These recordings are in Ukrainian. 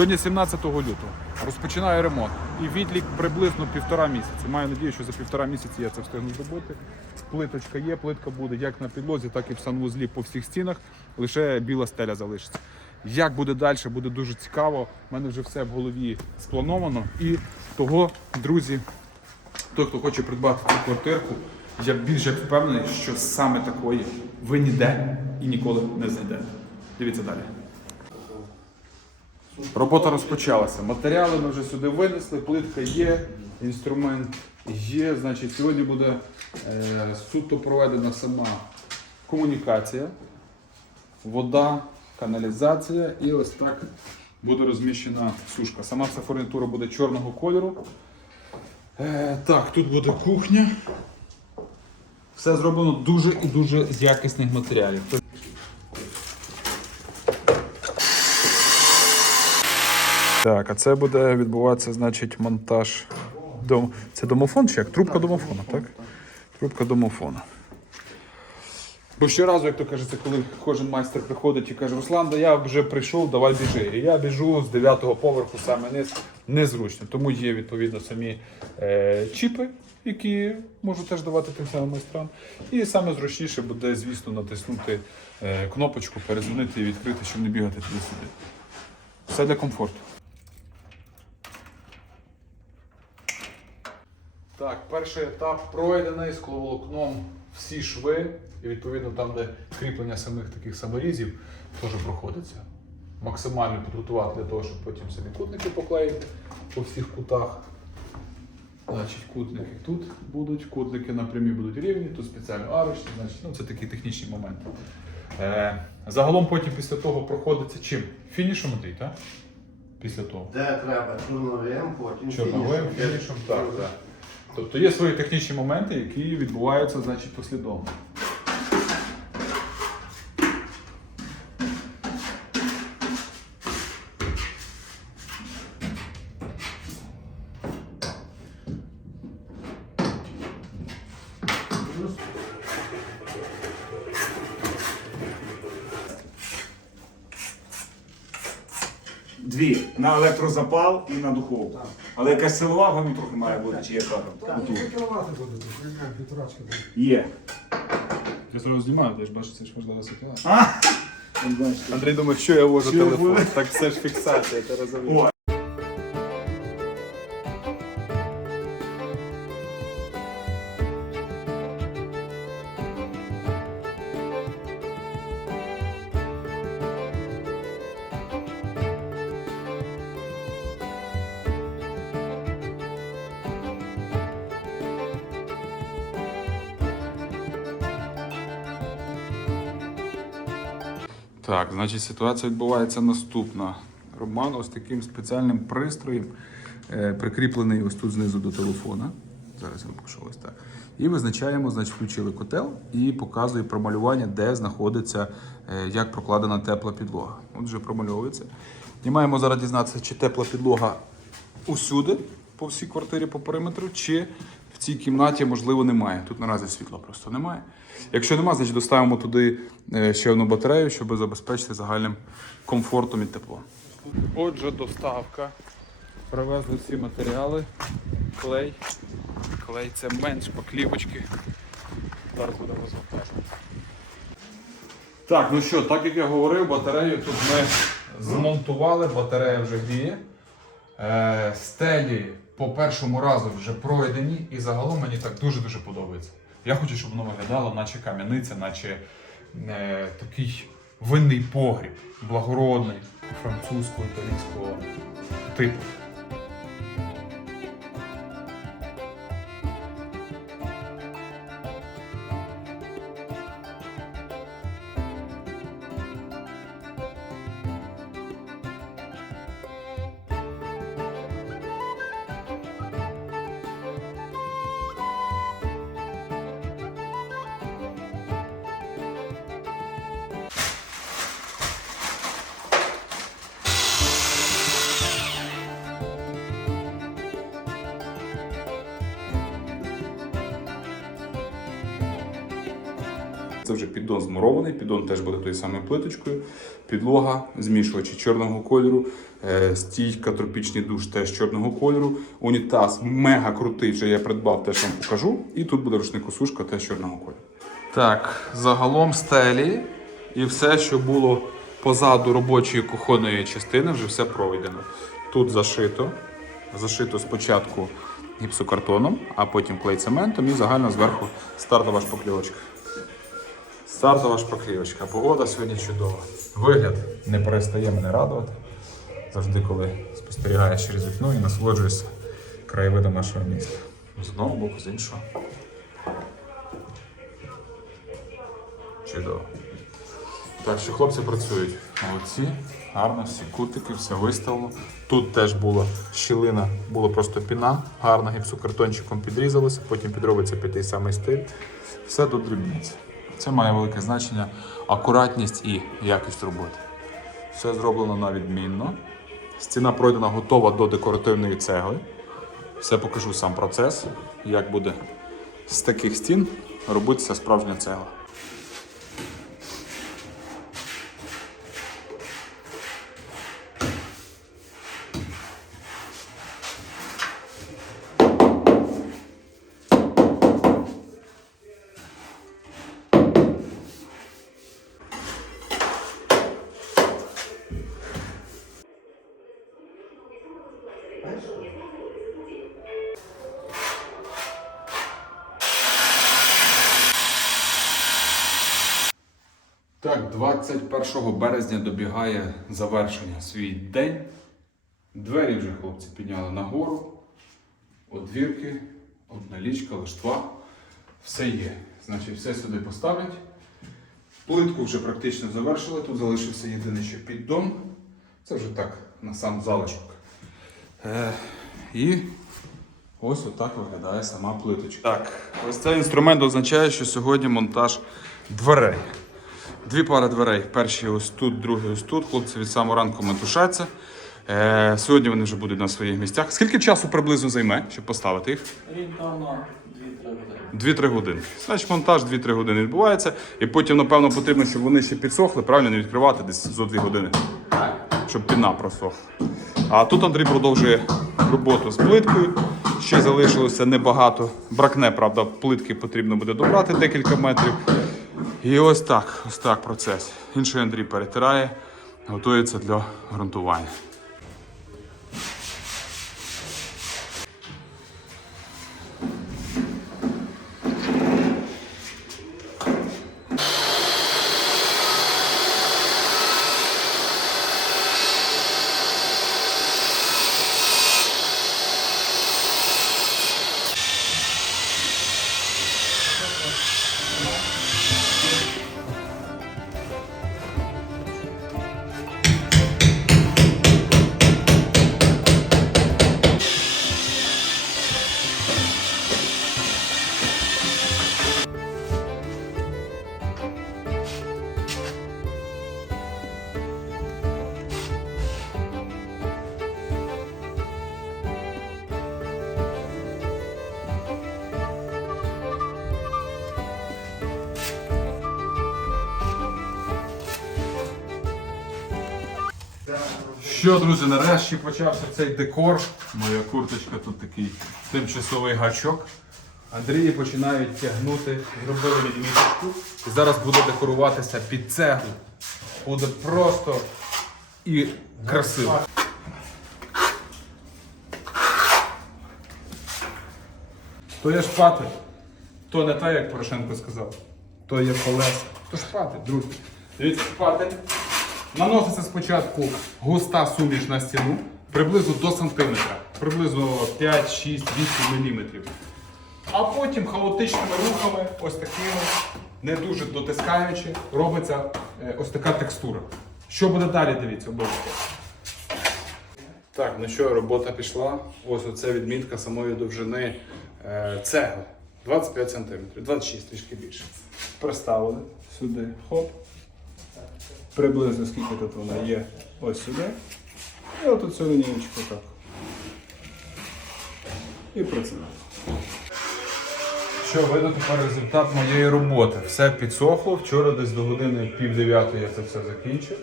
Сьогодні 17 лютого. Розпочинаю ремонт. І відлік приблизно півтора місяці. Маю надію, що за півтора місяці я це встигну зробити. Плиточка є, плитка буде як на підлозі, так і в санвузлі по всіх стінах. Лише біла стеля залишиться. Як буде далі, буде дуже цікаво. У мене вже все в голові сплановано. І того, друзі, той, хто хоче придбати цю квартирку, я більш як впевнений, що саме такої ви ніде і ніколи не знайдете. Дивіться далі. Робота розпочалася. Матеріали ми вже сюди винесли, плитка є, інструмент є. Значить, сьогодні буде е, суто проведена сама комунікація, вода, каналізація і ось так буде розміщена сушка. Сама ця фурнітура буде чорного кольору. Е, так, тут буде кухня. Все зроблено дуже і дуже з якісних матеріалів. Так, а це буде відбуватися, значить, монтаж. Дом... Це домофон чи як? Трубка домофона, так? Трубка домофона. Бо щоразу, як то кажеться, коли кожен майстер приходить і каже, Руслан, да я вже прийшов, давай біжи. І я біжу з 9-го поверху саме низ, незручно. Тому є відповідно самі е, чіпи, які можу теж давати тим самим майстрам. І саме зручніше буде, звісно, натиснути е, кнопочку, перезвонити і відкрити, щоб не бігати туди-сюди. Все для комфорту. Так, перший етап пройдений скловолокном всі шви, і відповідно там, де кріплення самих таких саморізів, теж проходиться. Максимально підготувати для того, щоб потім самі кутники поклеїти по всіх кутах. Значить, кутники тут будуть, кутники напрямі будуть рівні, тут спеціально арочні, значить, ну, це такі технічні моменти. Е, загалом потім після того проходиться чим? Фінішом Андрій, так? Після того. Де треба чорновим, потім Чорновим фінішем, так, так. Тобто є свої технічні моменти, які відбуваються значить, послідовно. Дві на електрозапал і на духовку. Але якась силова воно трохи має бути, чи яка там? буде. Є. Я зараз знімаю, ти ж бачиш, це ж важлива ситуація. А? Андрій думає, що я вожу Що телефон. буде? Так все ж фіксація, ти розумієш. О, Так, значить ситуація відбувається наступна. Роман ось таким спеціальним пристроєм, е, прикріплений ось тут знизу до телефона. Зараз я покажу ось так. І визначаємо, значить, включили котел і показує промалювання, де знаходиться, е, як прокладена тепла підлога. От вже промальовується. І маємо зараз дізнатися, чи тепла підлога усюди, по всій квартирі по периметру, чи цій кімнаті, можливо, немає. Тут наразі світла просто немає. Якщо немає, значить доставимо туди е, ще одну батарею, щоб забезпечити загальним комфортом і теплом. Отже, доставка. Привезли всі матеріали. Клей. Клей це менш поклівочки. Зараз будемо звертати. Так, ну що, так як я говорив, батарею тут ми змонтували, батарея вже гріє. Е, стелі по першому разу вже пройдені, і загалом мені так дуже-дуже подобається. Я хочу, щоб воно виглядало, наче кам'яниця, наче е, такий винний погріб, благородний, французького, італійського типу. Це вже піддон змурований, піддон теж буде тою самою плиточкою. Підлога, змішувачі чорного кольору, е, стійка, тропічний душ теж чорного кольору. Унітаз мега крутий, вже я придбав, теж вам покажу. І тут буде рушникосушка теж чорного кольору. Так, загалом стелі і все, що було позаду робочої кухонної частини, вже все пройдено. Тут зашито. Зашито спочатку гіпсокартоном, а потім клей-цементом і загально зверху стартова шпакльовочка. Стартова шпаклівочка. Погода сьогодні чудова. Вигляд не перестає мене радувати. Завжди, коли спостерігаєш через вікно і насолоджуєшся краєвидом нашого міста. З одного боку, з іншого. Чудово. Так що хлопці працюють молодці, гарно, всі кутики, все виставлено. Тут теж була щілина, була просто піна, гарно гіпсокартончиком підрізалося, потім підробиться під той самий стиль. Все тут дрібниці. Це має велике значення, акуратність і якість роботи. Все зроблено на відмінно. Стіна пройдена готова до декоративної цегли. Все покажу сам процес, як буде з таких стін робитися справжня цегла. Так, 21 березня добігає завершення свій день. Двері вже хлопці підняли нагору. Одвірки, одна лічка, лиштва. Все є. Значить, все сюди поставлять. Плитку вже практично завершили. Тут залишився єдиний ще піддон. Це вже так, на сам залишок. Е, і ось отак виглядає сама плиточка. Так, ось цей інструмент означає, що сьогодні монтаж дверей. Дві пари дверей. Перші ось тут, другі ось тут. Хлопці від самого ранку метушаться. Е, сьогодні вони вже будуть на своїх місцях. Скільки часу приблизно займе, щоб поставити їх? Орієнтовно 2-3 години. 2-3 години. Значить, монтаж 2-3 години відбувається. І потім, напевно, потрібно, щоб вони ще підсохли, правильно не відкривати десь за 2 години, щоб піна просохла. А тут Андрій продовжує роботу з плиткою. Ще залишилося небагато. Бракне, правда, плитки потрібно буде добрати декілька метрів. І ось так, ось так процес. Інший Андрій перетирає, готується для ґрунтування. Що, друзі, нарешті почався цей декор. Моя курточка тут такий тимчасовий гачок. Андрії починають тягнути, зробили відміточку. І зараз буде декоруватися під цеглу. Буде просто і красиво. То є шпати, то не те, як Порошенко сказав. То є колеса. То шпати, друзі. Дивіться, шпати. Наноситься спочатку густа суміш на стіну приблизно до сантиметра, приблизно 5, 6, 8 міліметрів. А потім хаотичними рухами, ось такими, не дуже дотискаючи, робиться е, ось така текстура. Що буде далі, дивіться, обов'язково. Так, ну що, робота пішла. Ось оце відмітка самої довжини е, цегли. 25 см, 26 трішки більше. Приставили сюди, хоп. Приблизно скільки тут вона є ось сюди. І отут цю лінієчку так. І працюємо. Що, видно тепер результат моєї роботи. Все підсохло. Вчора десь до години пів дев'ятої я це все закінчив.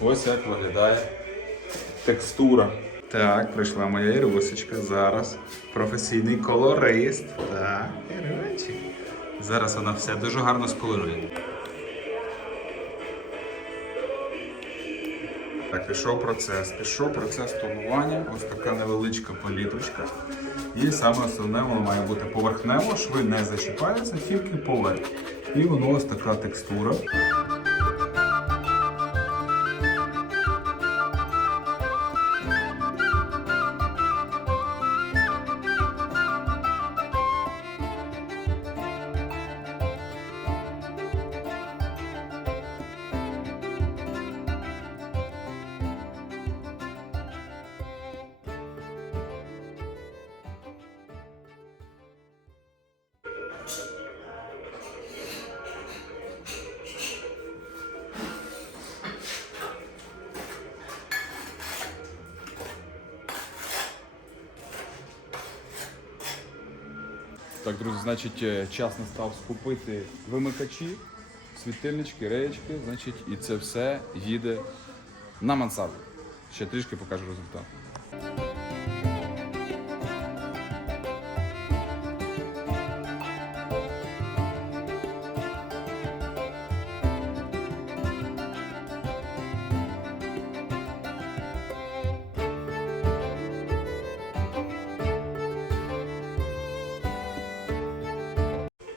Ось як виглядає текстура. Так, прийшла моя Ірусечка. Зараз професійний колорист. Так, Ірочик. Зараз вона все дуже гарно сколорує. Так, пішов процес. Пішов процес тонування. Ось така невеличка політочка. І саме основне, воно має бути поверхнево, шви не зачіпаються, тільки поверх. І воно ось така текстура. Так, друзі, значить, е, час настав скупити вимикачі, світильнички, реєчки, значить, і це все їде на мансарду. Ще трішки покажу результат.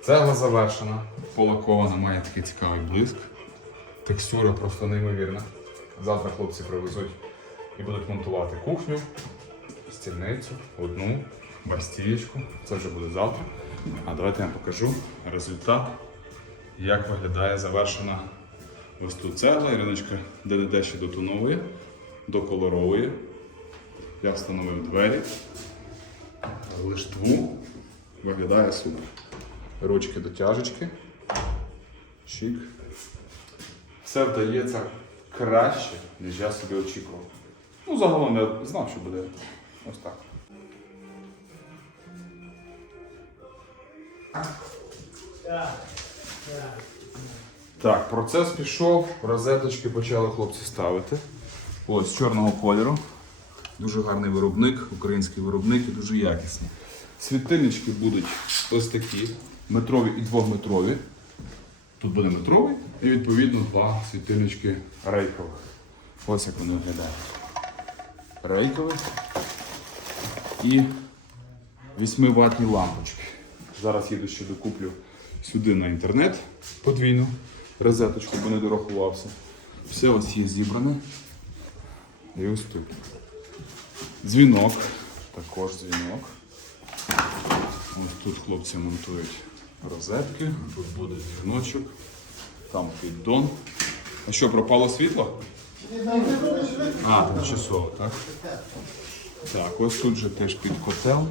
Цегла завершена, полакована, має такий цікавий блиск. Текстура просто неймовірна. Завтра хлопці привезуть і будуть монтувати кухню, стільницю, одну, бастієчку. Це вже буде завтра. А давайте я вам покажу результат, як виглядає завершена ось тут цегла. Іриночка ДДД ще дотоновує, доколоровує. Я встановив двері, лиштву. Виглядає супер. Ручки дотяжечки. Чик. Все вдається краще, ніж я собі очікував. Ну, загалом я знав, що буде ось так. Так, процес пішов, розеточки почали хлопці ставити. Ось чорного кольору. Дуже гарний виробник, український виробник і дуже якісний. Світильнички будуть ось такі, метрові і двохметрові. Тут буде метровий і відповідно два світильнички рейкових. Ось як вони виглядають. Рейковий і 8 ватні лампочки. Зараз їду ще докуплю сюди на інтернет подвійну розеточку, бо не дорахувався. Все ось є зібране. І ось тут. Дзвінок. Також дзвінок. Ось тут хлопці монтують розетки, тут буде дзвіночок, там піддон. А що, пропало світло? А, тимчасово, так? Так, ось тут же теж під котел.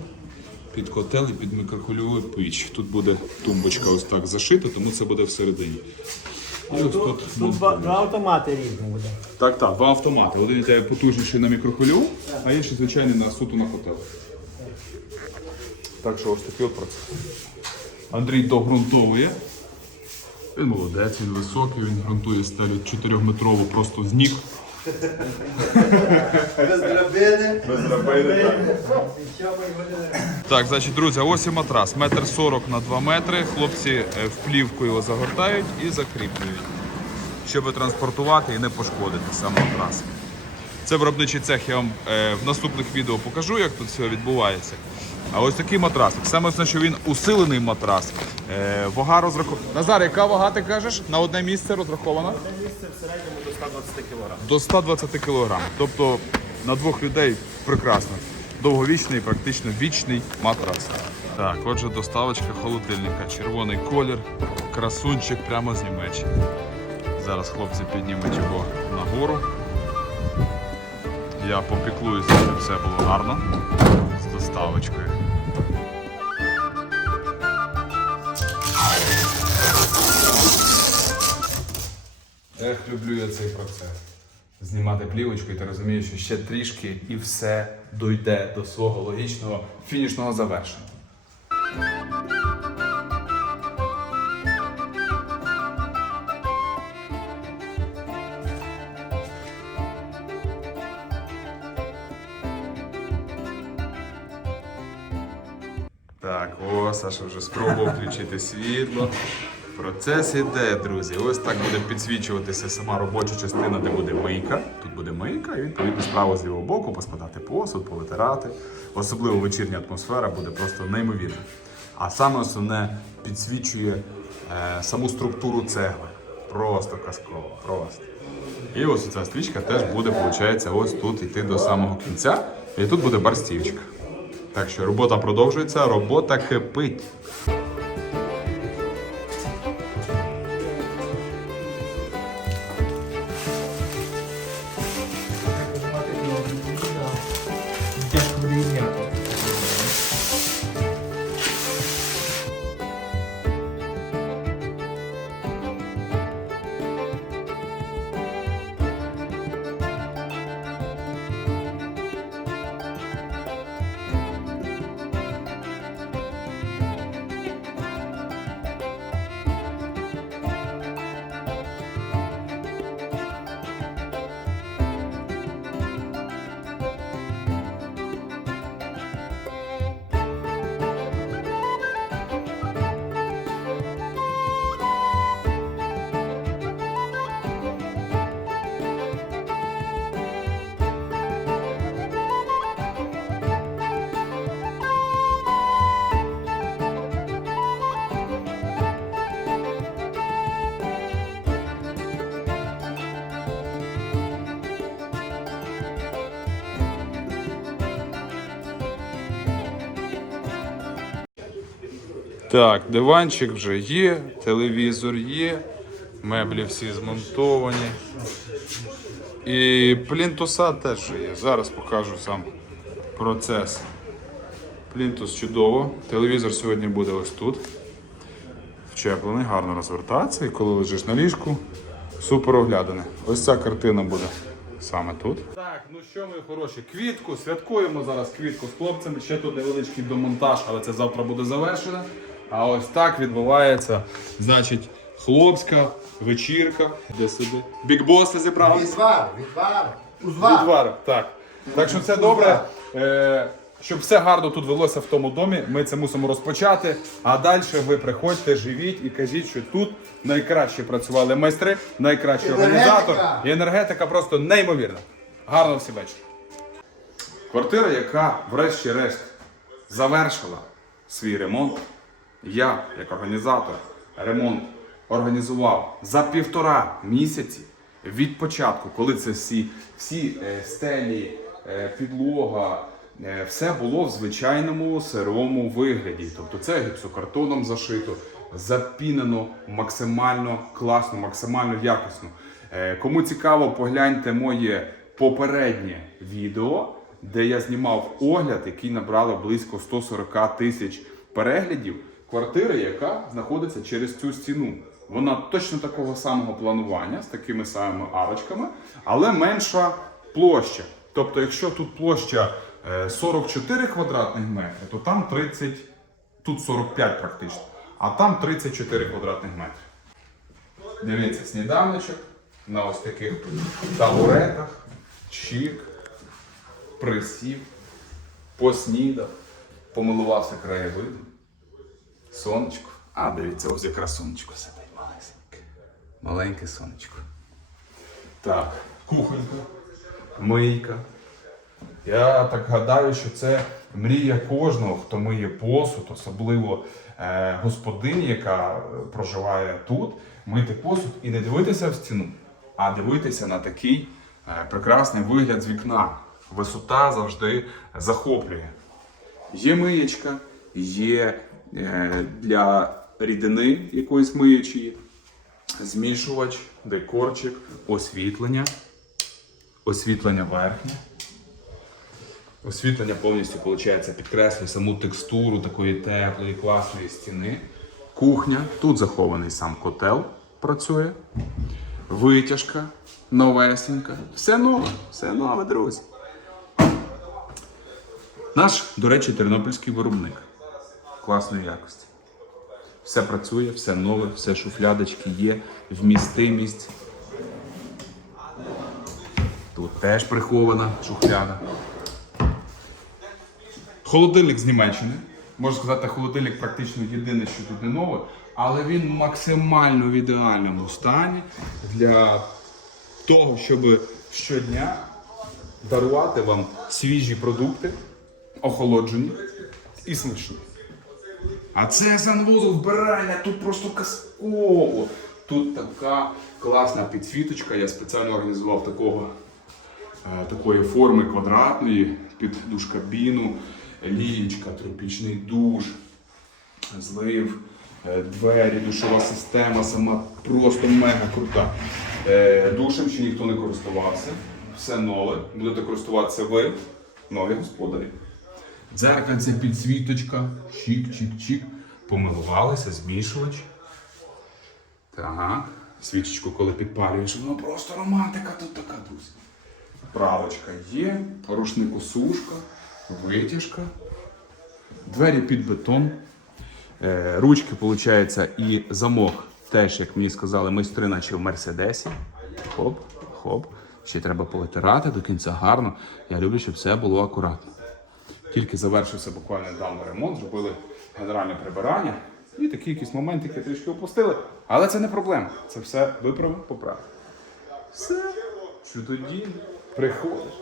Під котел і під мікрохвильову піч. Тут буде тумбочка ось так зашита, тому це буде всередині. І ось тут, Тут два, два автомати різні буде. так, так, два автомати. Один йде потужніший на мікрохвильову, а інший звичайний на суто на котел. Так що ось такий от процес. Андрій догрунтовує. Він молодець, він високий, він грунтує стелю 4-метрову просто з ніг. Без драбини. Без драбини, Так, значить, друзі, ось і матрас. Метр сорок на 2 метри. Хлопці е, в плівку його загортають і закріплюють, щоб транспортувати і не пошкодити сам матрас. Це виробничий цех, я вам е, в наступних відео покажу, як тут все відбувається. А ось такий матрас. Саме що він усилений матрас. Е, вага розрахована. Назар, яка вага ти кажеш? На одне місце розрахована? На Одне місце в середньому до 120 кг. До 120 кг. Тобто на двох людей прекрасно. Довговічний, практично вічний матрас. Так, отже, доставочка холодильника. Червоний колір, красунчик прямо з Німеччини. Зараз хлопці піднімуть його нагору. Я попіклуюся, щоб все було гарно з доставочкою. Ех, люблю я цей процес. Знімати плівочку, і ти розумієш, що ще трішки і все дойде до свого логічного фінішного завершення. Саша вже спробував включити світло. Процес іде, друзі. Ось так буде підсвічуватися сама робоча частина, де буде мийка. Тут буде мийка, і відповідно справа з лівого боку поскладати посуд, повитирати. Особливо вечірня атмосфера буде просто неймовірна. А саме основне підсвічує е, саму структуру цегли. Просто казково, просто. І ось ця стрічка теж буде, виходить, ось тут йти до самого кінця. І тут буде барстівочка. Так що робота продовжується, робота кипить. Так, диванчик вже є, телевізор є, меблі всі змонтовані. І плінтуса теж є. Зараз покажу сам процес. Плінтус чудово. Телевізор сьогодні буде ось тут. Вчеплений, гарно розвертається. І коли лежиш на ліжку, супер оглядане. Ось ця картина буде саме тут. Так, ну що ми хороші, квітку, святкуємо зараз квітку з хлопцями. Ще тут невеличкий домонтаж, але це завтра буде завершено. А ось так відбувається, значить, хлопська вечірка. Де собі? Бікбоси зібрав. Відвар, відвар. Узвар. Відвар, так. Так що це добре. Е, щоб все гарно тут велося в тому домі, ми це мусимо розпочати. А далі ви приходьте, живіть і кажіть, що тут найкраще працювали майстри, найкращий Енергетика. організатор. І енергетика просто неймовірна. Гарно всі вечір. Квартира, яка, врешті-решт, завершила свій ремонт. Я, як організатор, ремонт організував за півтора місяці від початку, коли це всі, всі е, стелі, е, підлога, е, все було в звичайному сирому вигляді. Тобто це гіпсокартоном зашито, запінено максимально класно, максимально якісно. Кому цікаво, погляньте моє попереднє відео, де я знімав огляд, який набрало близько 140 тисяч переглядів. Квартири, яка знаходиться через цю стіну. Вона точно такого самого планування з такими самими арочками, але менша площа. Тобто, якщо тут площа е, 44 квадратних метри, то там 30, тут 45 практично, а там 34 квадратних метри. Дивіться, сніданочок на ось таких табуретах, чик, присів, поснідав, помилувався краєвидом. Сонечко. А, дивіться, ось якраз сонечко сидить малесеньке. Маленьке сонечко. Так, кухонька, мийка. Я так гадаю, що це мрія кожного, хто миє посуд, особливо е, господині, яка е, проживає тут, мити посуд і не дивитися в стіну, а дивитися на такий е, прекрасний вигляд з вікна. Висота завжди захоплює. Є миєчка, є для рідини якоїсь миючої, змішувач, декорчик, освітлення, освітлення верхнє. Освітлення повністю виходить, підкреслює саму текстуру такої теплої, класної стіни. Кухня. Тут захований сам котел працює. Витяжка новесенька. Все нове, все нове, друзі. Наш, до речі, тернопільський виробник класної якості. Все працює, все нове, все шуфлядочки є, вмістимість. Тут теж прихована шухляда. Холодильник з Німеччини. можна сказати, холодильник практично єдине, що тут не нове, але він максимально в ідеальному стані для того, щоб щодня дарувати вам свіжі продукти, охолоджені і смачні. А це санвузол вбиральня, тут просто казково. Тут така класна підсвіточка. Я спеціально організував такого, е, такої форми квадратної під душ-кабіну, лієчка, тропічний душ, злив, е, двері, душова система сама просто мега крута. Е, Душем ще ніхто не користувався. Все нове. Будете користуватися ви, нові господарі. Дзеркальце, підсвіточка, чик-чик-чик. Помилувалися, змішувач. Так. Свічечку, коли підпалюєш, воно просто романтика тут така, друзі. Правочка є, рушникосушка, витяжка, двері під бетон. Е, ручки, виходить, і замок теж, як мені сказали, майстри, наче в Мерседесі. Хоп, хоп. Ще треба повитирати до кінця гарно. Я люблю, щоб все було акуратно. Тільки завершився буквально недавно ремонт, зробили генеральне прибирання. І такі якісь моментики трішки опустили. Але це не проблема. Це все виправимо, поправимо. Все. Що тоді приходиш,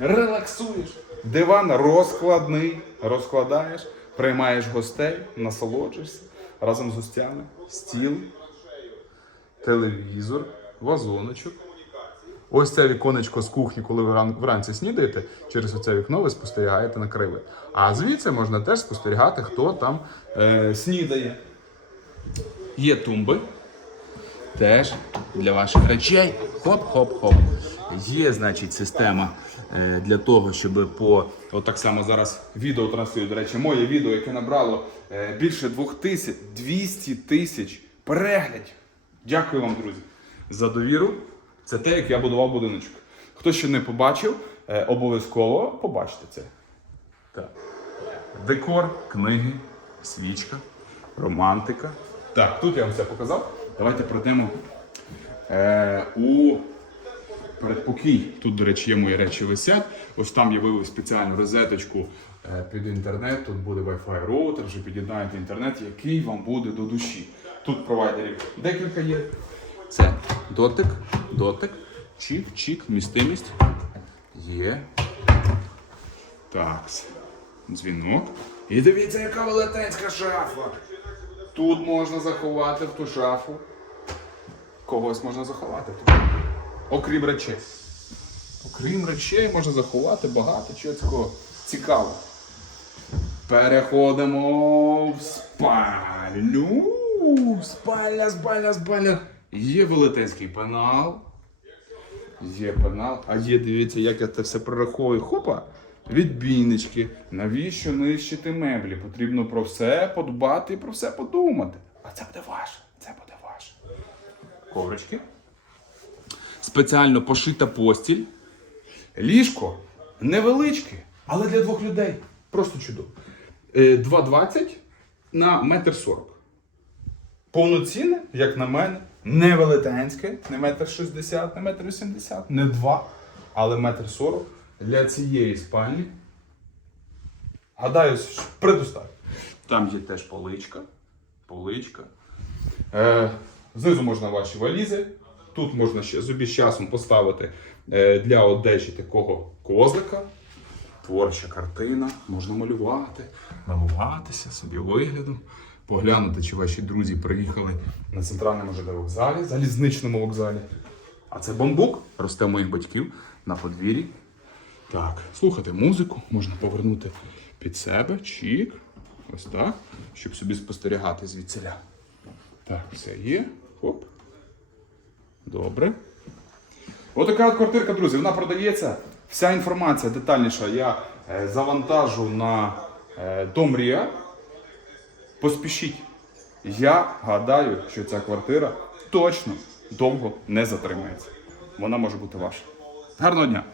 релаксуєш. Диван розкладний, розкладаєш, приймаєш гостей, насолоджуєшся разом з гостями, стіл, телевізор, вазоночок. Ось це віконечко з кухні, коли ви вранці снідаєте, через оце вікно ви спостерігаєте на криви. А звідси можна теж спостерігати, хто там е, снідає. Є тумби. Теж для ваших речей. Хоп-хоп-хоп. Є, значить, система е, для того, щоб по. От так само зараз відео транслюю. До речі, моє відео, яке набрало е, більше 2000, 200 тисяч переглядів. Дякую вам, друзі, за довіру. Це те, як я будував будиночок. Хто ще не побачив, е, обов'язково побачите це. Так. Декор, книги, свічка, романтика. Так, тут я вам все показав. Давайте пройдемо е, у передпокій. Тут, до речі, є мої речі висять. Ось там я вивів спеціальну розеточку е, під інтернет. Тут буде Wi-Fi роутер, вже під'єднаєте інтернет, який вам буде до душі. Тут провайдерів декілька є. Це дотик, дотик, чик, чик, містимість. Є. Так. Дзвінок. І дивіться, яка велетенська шафа. Тут можна заховати в ту шафу. Когось можна заховати тут. Окрім речей. Окрім речей можна заховати багато чого цікавого. Цікаво. Переходимо в спальню. Спальня, спальня, спальня. Є велетенський пенал. Є пенал. А є, дивіться, як я це все прораховую. Хопа. Відбійнички. Навіщо нищити меблі? Потрібно про все подбати і про все подумати. А це буде ваше. Це буде ваше. Коврички. Спеціально пошита постіль. Ліжко невеличке, але для двох людей. Просто чудово. Е, 2,20 на метр сорок. Повноцінне, як на мене, не велетенське, не метр шістдесят, не метр вісімдесят, не два, але метр сорок для цієї спальні. Гадаю, що предостатньо. Там є теж поличка. Поличка. Е, знизу можна ваші валізи. Тут можна ще собі з часом поставити е, для одежі такого козлика. Творча картина, можна малювати, милуватися собі виглядом, поглянути, чи ваші друзі приїхали на центральному ЖД вокзалі, залізничному вокзалі. А це бамбук, росте моїх батьків на подвір'ї. Так, слухати музику, можна повернути під себе, чік, ось так, щоб собі спостерігати звідсиля. Так, все є. Хоп. Добре. Отака от квартирка, друзі, вона продається. Вся інформація детальніша я е, завантажу на е, Домрія. Поспішіть. Я гадаю, що ця квартира точно довго не затримається. Вона може бути ваша. Гарного дня!